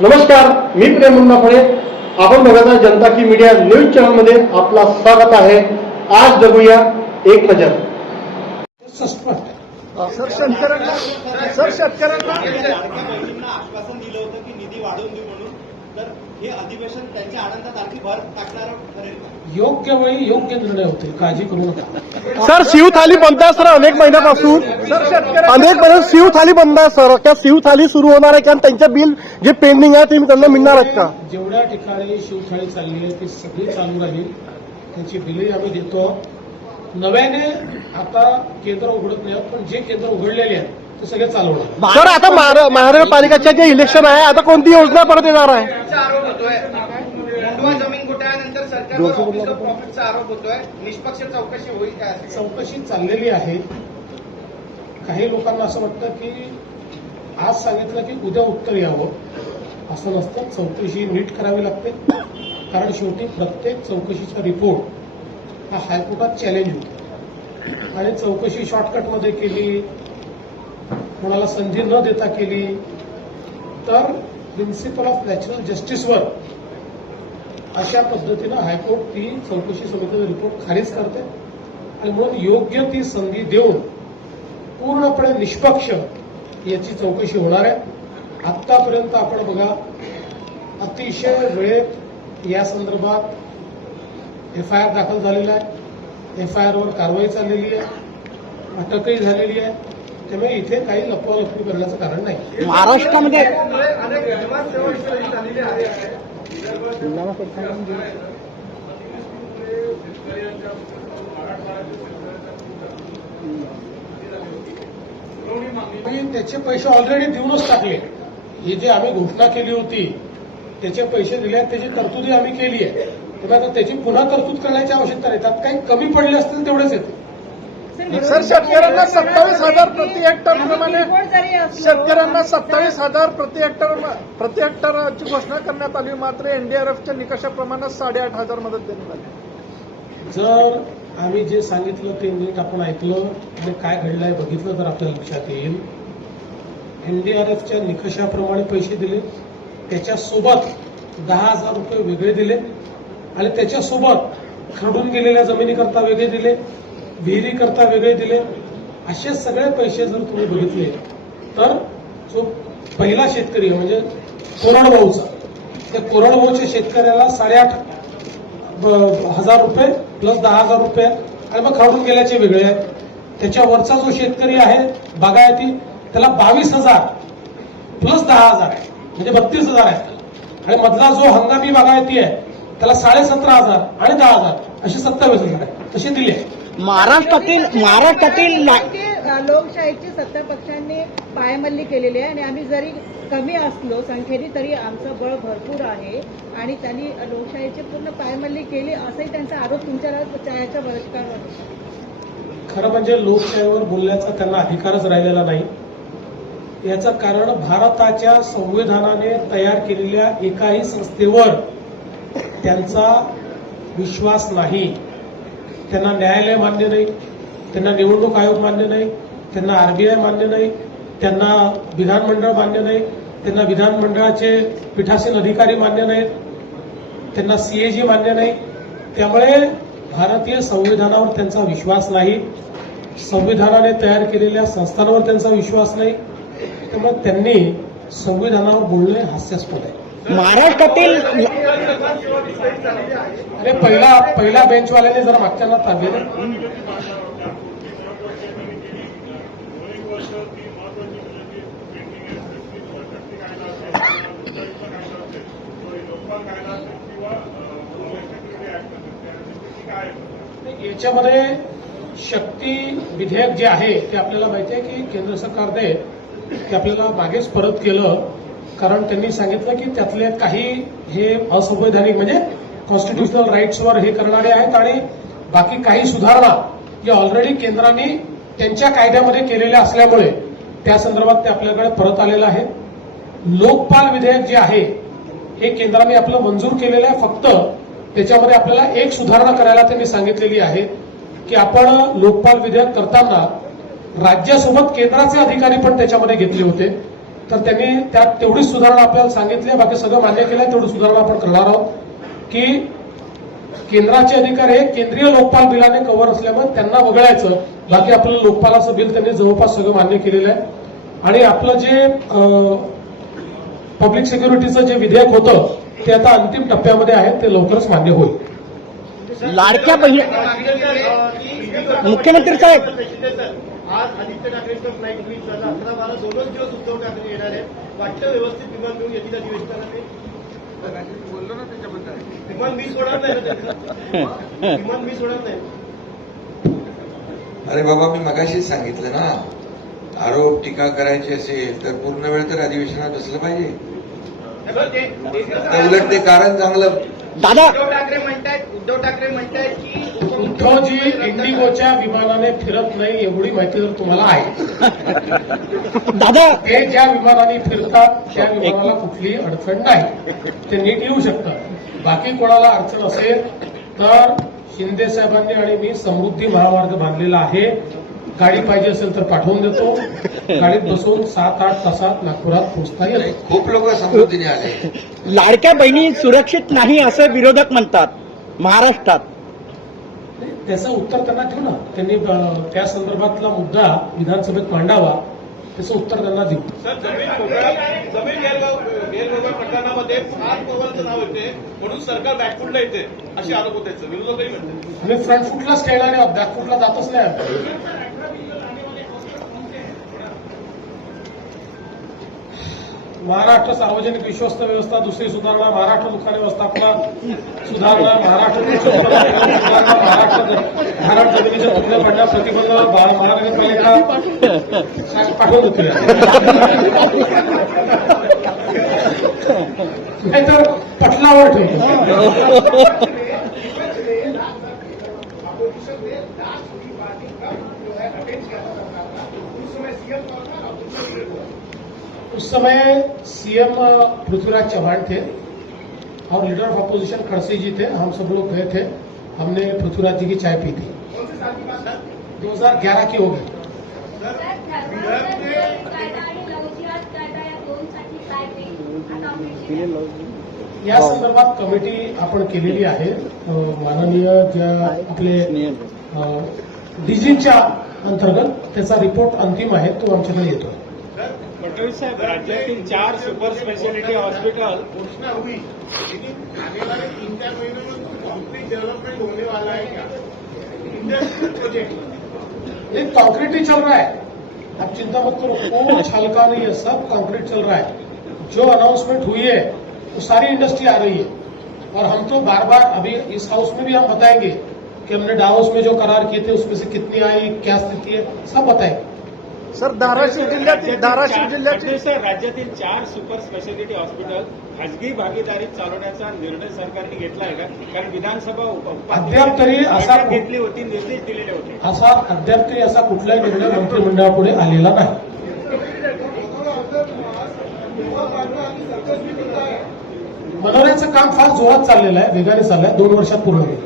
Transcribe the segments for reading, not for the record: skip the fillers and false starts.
नमस्कार, मी प्रेम मुन्नाफळे. आपण बघत आहात जनता की मीडिया न्यूज चॅनल मध्ये आपला स्वागत आहे. आज बघूया एक नजर. सर शेतकऱ्यांना आश्वासन दिलं होतं की निधी वाढवून देऊ म्हणून, तर हे अधिवेशन त्यांच्या आनंदात आणखी भर टाकणार ठरेल का? योग्य वेळी योग्य निर्णय होतील, काळजी करू नका. सर शिवथाली बंद आहे. सर अनेक महिन्यापासून शिवथाली बंद आहे. सर त्या शिवथाली सुरू होणार आहे का? त्यांच्या बिल जे पेंडिंग आहे ते त्यांना मिळणार आहेत का? जेवढ्या ठिकाणी शिवथाळी चालली आहे ती सगळी चालू राहील. त्यांची बिलही आम्ही देतो. नव्याने आता केंद्र उघडत नाही, पण जे केंद्र उघडलेले आहेत ते सगळे चालवणार. सर आता महानगरपालिकेच्या जे इलेक्शन आहे, आता कोणती योजना परत येणार आहे? आरोप होतोय मुंडवा जमीन घोटाळ्यानंतर सरकारवर ऑफिस ऑफ प्रॉफिटचा आरोप होतोय. निष्पक्ष चौकशी होईल का? चौकशी चाललेली आहे. काही लोकांना असं वाटतं की आज सांगितलं की उद्या उत्तर यावं, असं नसतं. चौकशी नीट करावी लागते, कारण शेवटी प्रत्येक चौकशीचा रिपोर्ट हा हायकोर्टात चॅलेंज होतो. आणि चौकशी शॉर्टकटमध्ये केली, कोणाला संधी न देता केली तर प्रिन्सिपल ऑफ नॅचरल जस्टिसवर अशा पद्धतीनं हायकोर्ट ती चौकशी समितीचा रिपोर्ट खारिज करते. आणि म्हणून योग्य ती संधी देऊन पूर्णपणे निष्पक्ष याची चौकशी होणार आहे. आतापर्यंत आपण बघा, अतिशय वेळेत या संदर्भात एफआयआर दाखल झालेला आहे. एफआयआरवर कारवाई चाललेली आहे, अटकही झालेली आहे. त्यामुळे इथे काही लपवालपवी करण्याचं कारण नाही. महाराष्ट्रामध्ये त्याचे पैसे ऑलरेडी देऊनच टाकले. हे जे आम्ही घोषणा केली होती त्याचे पैसे दिले आहेत, त्याची तरतुदी आम्ही केली आहे. तेव्हा आता त्याची पुन्हा तरतूद करण्याची आवश्यकता नाही. त्यात काही कमी पडले असतील तेवढेच येते. सर शेतकऱ्यांना 27,000 प्रति हेक्टर प्रमाणे शेतकऱ्यांना 27,000 प्रति हेक्टरची घोषणा करण्यात आली. मात्र एनडीआरएफच्या निकषाप्रमाणे 8,500 मदत देण्यात आली. जर आम्ही जे सांगितलं ते नीट आपण ऐकलं आणि काय घडलंय बघितलं तर आपल्या लक्षात येईल. एनडीआरएफच्या निकषाप्रमाणे पैसे दिले, त्याच्यासोबत 10,000 रुपये वेगळे दिले आणि त्याच्यासोबत खरडून गेलेल्या जमिनीकरता वेगळे दिले, विहिरीकरता वेगळे दिले. असे सगळे पैसे जर तुम्ही बघितले तर जो पहिला शेतकरी म्हणजे कोरडवाहूचा, त्या कोरडवाहूच्या शेतकऱ्याला 8,500 रुपये प्लस 10,000 रुपये आणि मग खरडून गेल्याचे वेगळे आहेत. त्याच्यावरचा जो शेतकरी आहे बागायती, त्याला 22,000 प्लस 10,000 आहे, म्हणजे 32,000 आहे. आणि मधला जो हंगामी बागायती आहे त्याला 17,500 आणि 10,000 असे 27,000 आहे. तसे दिले. महाराष्ट्रातील लोकशाहीची सत्ता पक्षांनी पायमल्ली केलेली आहे आणि आम्ही जरी कमी असलो संख्येने तरी आमचं बळ भरपूर आहे आणि त्यांनी लोकशाहीची पूर्ण पायमल्ली केली असाही त्यांचा आरोप तुमच्यावर याच्या बहिष्कार. खरं म्हणजे लोकशाहीवर बोलण्याचा त्यांना अधिकारच राहिलेला नाही. याचं कारण भारताच्या संविधानाने तयार केलेल्या एकाही संस्थेवर त्यांचा विश्वास नाही. त्यांना न्यायालय मान्य नाही, त्यांना निवडणूक आयोग मान्य नाही, त्यांना आरबीआय मान्य नाही, त्यांना विधानमंडळ मान्य नाही, त्यांना विधानमंडळाचे पीठासीन अधिकारी मान्य नाहीत, त्यांना सीएजी मान्य नाही. त्यामुळे भारतीय संविधानावर त्यांचा विश्वास नाही, संविधानाने तयार केलेल्या संस्थांवर त्यांचा विश्वास नाही. त्यामुळे त्यांनी संविधानावर बोलणे हास्यास्पद आहे. महाराष्ट्रातील अरे पहिल्या बेंचवाल्याने जरा मागच्यांना ताब्यात. याच्यामध्ये शक्ती विधेयक जे आहे ते आपल्याला माहिती आहे की केंद्र सरकारने ते आपल्याला मागेच परत केलं, कारण त्यांनी सांगितलं की त्यातले काही हे असंवैधानिक म्हणजे कॉन्स्टिट्युशनल राईट्सवर हे करणारे आहेत आणि बाकी काही सुधारणा या ऑलरेडी केंद्राने त्यांच्या कायद्यामध्ये केलेल्या असल्यामुळे त्या संदर्भात ते आपल्याकडे परत आलेलं आहे. लोकपाल विधेयक जे आहे हे केंद्राने आपलं मंजूर केलेलं आहे. फक्त त्याच्यामध्ये आपल्याला एक सुधारणा करायला त्यांनी सांगितलेली आहे की आपण लोकपाल विधेयक करताना राज्यासोबत केंद्राचे अधिकारी पण त्याच्यामध्ये घेतले होते. तर त्यांनी त्यात तेवढीच सुधारणा आपल्याला सांगितली आहे. बाकी सगळं मान्य केलं आहे. तेवढी सुधारणा आपण करणार आहोत की केंद्राचे अधिकारी हे केंद्रीय लोकपाल बिलाने कव्हर असल्यामुळे त्यांना वगळायचं. बाकी आपलं लोकपालाचं बिल त्यांनी जवळपास सगळं मान्य केलेलं आहे. आणि आपलं जे पब्लिक सिक्युरिटीचं जे विधेयक होतं ते आता अंतिम टप्प्यामध्ये आहे. ते लवकरच मान्य होईल. लाडक्या बहिणी मुख्यमंत्री साहेब आज आदित्य ठाकरेंचं फ्लाईट मिस झालं. 11-12 दोनच दिवस उद्धव ठाकरे येणार आहेत. वाटतं व्यवस्थित विमान घेऊन येतील अधिवेशनाला ते बोललो ना त्याच्याबद्दल. विमान मिस होणार नाही ना त्यांचं. विमान मिस होणार नाही. अरे बाबा, मी मगाशीच सांगितलं ना, आरोप टीका करायची असेल तर पूर्ण वेळ तर अधिवेशनात बसलं पाहिजे. उलट ते कारण चांगलं. दादा उद्धव ठाकरे म्हणतायत की उद्धवजी इंडिगोच्या विमानाने फिरत नाही एवढी माहिती जर तुम्हाला आहे. दादा ते ज्या विमानाने फिरतात त्या विमानाला कुठलीही अडचण नाही. ते नीट येऊ शकतात. बाकी कोणाला अडचण असेल तर शिंदे साहेबांनी आणि मी समृद्धी महामार्ग बांधलेला आहे. गाडी पाहिजे असेल तर पाठवून देतो. गाडीत बसून 7-8 तासात नागपुरात पोहोचता येईल. खूप लोक समृद्धीने आले. लाडक्या बहिणी सुरक्षित नाही असं विरोधक म्हणतात महाराष्ट्रात. त्याचं उत्तर त्यांना ठेवू ना. त्यांनी त्या संदर्भातला मुद्दा विधानसभेत मांडावा. त्याचं उत्तर त्यांना देऊ. सर, जमीन गैरव्यवहार प्रकरणामध्ये 5 पवारांचं नाव येते म्हणून सरकार बॅकफुटला येते असे आरोप होते. विरोधकही म्हणते आम्ही फ्रंट फुटलाच खेळला आणि बॅकफुटला जातच नाही. महाराष्ट्र सार्वजनिक विश्वस्त व्यवस्था दुसरी सुधारणा, महाराष्ट्र दुकाने व्यवस्थापना सुधारणा, महाराष्ट्र सुधारणा, महाराष्ट्र धारण जमिनीच्या तुकड्या पडण्या प्रतिबंध, महानगरपालिका पाठवून देतो. नाही तर पटलावर ठेवतो. उस समय सीएम पृथ्वीराज चौहान थे और लीडर ऑफ अपोजिशन खड़से जी थे. हम सब लोग गए थे. हमने पृथ्वीराज जी की चाय पी थी. 2011 की होगी. या संदर्भात कमिटी आपण केलेली आहे. माननीय ज्या आपले डीजीच्या अंतर्गत त्याचा रिपोर्ट अंतिम आहे. तो आमच्याकडे येतोय. फडणवीस साहेब, राज्यातील 4 सुपर स्पेशालिटी हॉस्पिटल घोषणा हुई, लेकिन आने वाले 3-4 महीनों में कंप्लीट डेवलपमेंट होने वाला है क्या? इंडस्ट्रियल प्रोजेक्ट ये कंक्रीट ही चल रहा है. आप चिंता मत करो. कुछ हल्का नहीं है. सब कंक्रीट चल रहा है. जो अनाउंसमेंट हुई है वो सारी इंडस्ट्री आ रही है. और हम तो बार बार अभी इस हाउस में भी हम बताएंगे कि हमने डावोस में जो करार किए थे उसमें से कितनी आई, क्या स्थिति है, सब बताएंगे. सर, धाराशिव जिल्ह्याची सर, राज्यातील 4 सुपर स्पेशालिटी हॉस्पिटल खासगी भागीदारीत चालवण्याचा निर्णय सरकारने घेतला आहे का? कारण विधानसभा अद्याप तरी असा घेतली होती, निर्देश दिलेले होते. अद्याप तरी असा कुठलाही निर्णय मंत्रिमंडळापुढे आलेला नाही. मनोऱ्याचं काम फार जोरात चाललेलं आहे. वेगाने चाललंय. 2 वर्षात पूर्ण होईल.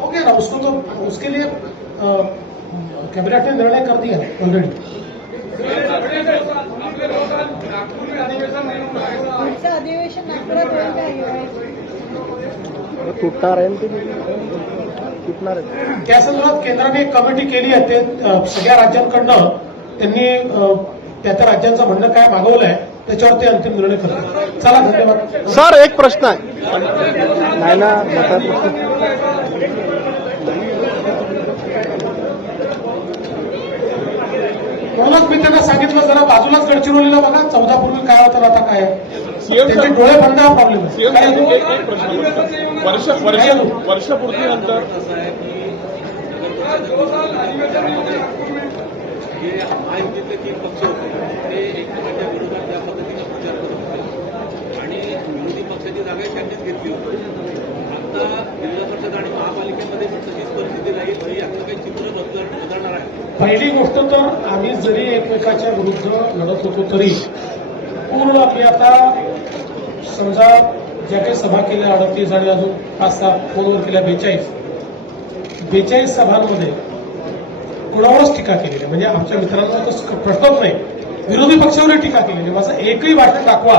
हो गया ना. उसको तो उसके लिए कैबिनेट ने निर्णय कर दिया ऑलरेडी. पुढचं अधिवेशन नागपुरात होईल का? तुटणार आहे तुटणार आहे. त्या संदर्भात केंद्राने एक कमिटी केली आहे. ते सगळ्या राज्यांकडनं त्यांनी त्या त्या राज्यांचं म्हणणं काय मागवलंय त्याच्यावर ते अंतिम निर्णय करतात. चला, धन्यवाद. सर, एक प्रश्न आहे. नाही ना, म्हणूनच मी त्यांना सांगितलं जरा बाजूलाच गडचिरोलीला बघा. 14 पूर्वी काय होतं आता काय आहे. त्यांचे डोळे बंद हा प्रॉब्लेम आहे. वर्षपूर्तीनंतर महायुतीतले 3 पक्ष होते ते एकमेकांच्या विरोधात ज्या पद्धतीने प्रचार करत होते आणि विरोधी पक्षाची जागा त्यांनीच घेतली होती. आता जिल्हा परिषद आणि महापालिकेमध्ये तशीच परिस्थिती राहील ही आपलं काही चित्र बदलणार आहे. पहिली गोष्ट तर आम्ही जरी एकमेकाच्या विरुद्ध लढत होतो तरी पूर्ण आम्ही आता समजा ज्या काही सभा केल्या 38 आणि अजून 5-6 फोनवर केल्या 42 सभांमध्ये कोणावरच टीका केलेली आहे. म्हणजे आमच्या मित्रांचा तर प्रश्नच नाही, विरोधी पक्षावर टीका केलेली आहे. माझं एकही भाषण दाखवा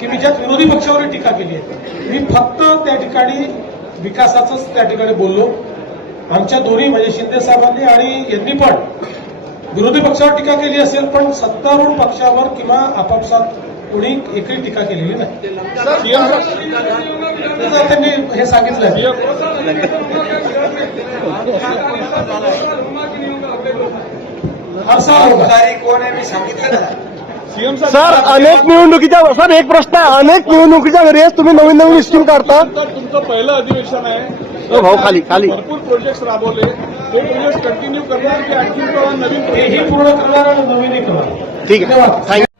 की मी ज्यात विरोधी पक्षावर टीका केली आहे. मी फक्त त्या ठिकाणी विकासाचंच त्या ठिकाणी बोललो. आमच्या दोन्ही म्हणजे शिंदे साहेबांनी आणि यांनी पण विरोधी पक्षावर टीका केली असेल, पण सत्तारूढ पक्षावर किंवा आपापसात कोणी एकही टीका केलेली नाही. त्यांनी हे सांगितलं. कोण आहे मी सांगितलं ना. सर अनेक निवडणुकीच्या सर एक प्रश्न आहे, अनेक निवडणुकीच्या वेळेस तुम्ही नवीन नवीन स्कीम काढता. तुमचं पहिलं अधिवेशन आहे, भाऊ खाली खाली भरपूर प्रोजेक्ट राबवले, ते प्रोजेक्ट कंटिन्यू करणार की आणखी नवीन हेही पूर्ण करणार आणि नवीनही करणार. ठीक आहे. थँक्यू.